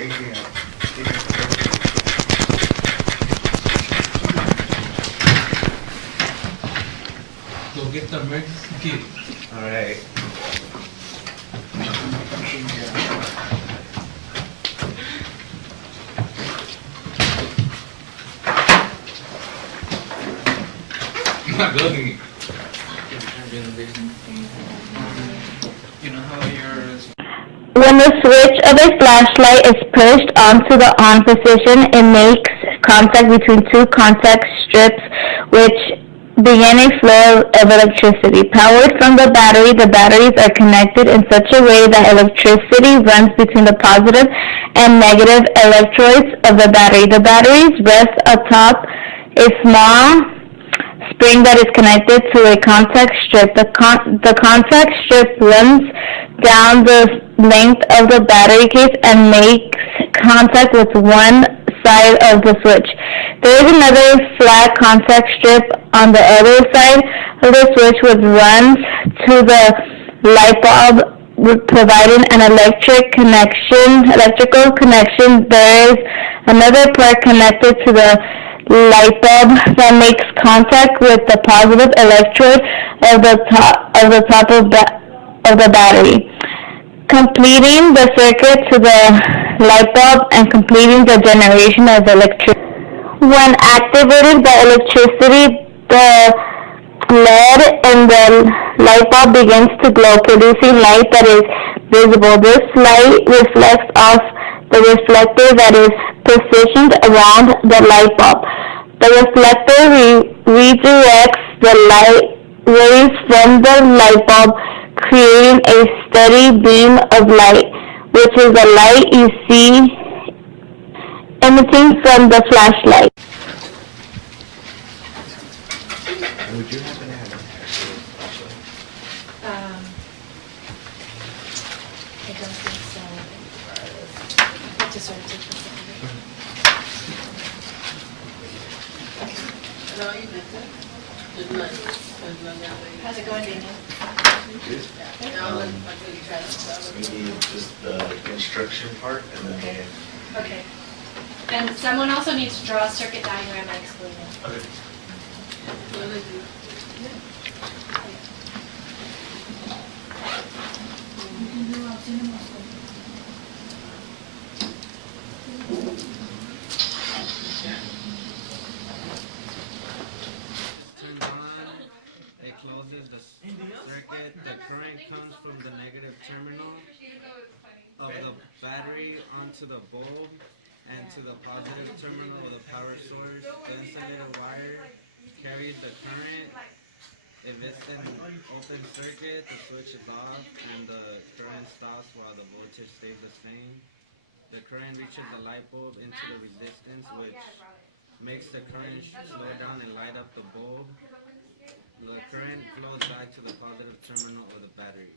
Go get the emergency kit. All right. I'm not building it. You know how yours. When the switch of a flashlight is pushed onto the on position, it makes contact between two contact strips which begin a flow of electricity. Powered from the batteries are connected in such a way that electricity runs between the positive and negative electrodes of the battery. The batteries rest atop a small spring that is connected to a contact strip. The contact strip runs down the length of the battery case and makes contact with one side of the switch. There is another flat contact strip on the other side of the switch which runs to the light bulb, providing an electrical connection. There is another part connected to the light bulb that makes contact with the positive electrode of the top of the battery, completing the circuit to the light bulb and completing the generation of electricity. When activated by electricity, the LED in the light bulb begins to glow, producing light that is visible. This light reflects off the reflector that is positioned around the light bulb. The reflector redirects the light rays from the light bulb, creating a steady beam of light, which is the light you see emitting from the flashlight. Would you happen to have an actual flashlight? I don't think so. I just sort of take this How's it going, Daniel? Good. We need just the instruction part and then Okay. Okay. And someone also needs to draw a circuit diagram and explain it. Okay. Turns on, it closes the circuit. The current comes from the negative terminal of the battery onto the bulb and to the positive terminal of the power source. The insulated wire carries the current. If it's an open circuit, the switch is off and the current stops while the voltage stays the same. The current reaches the light bulb into the resistance, which makes the current slow down and light up the bulb. The current flows back to the positive terminal of the battery.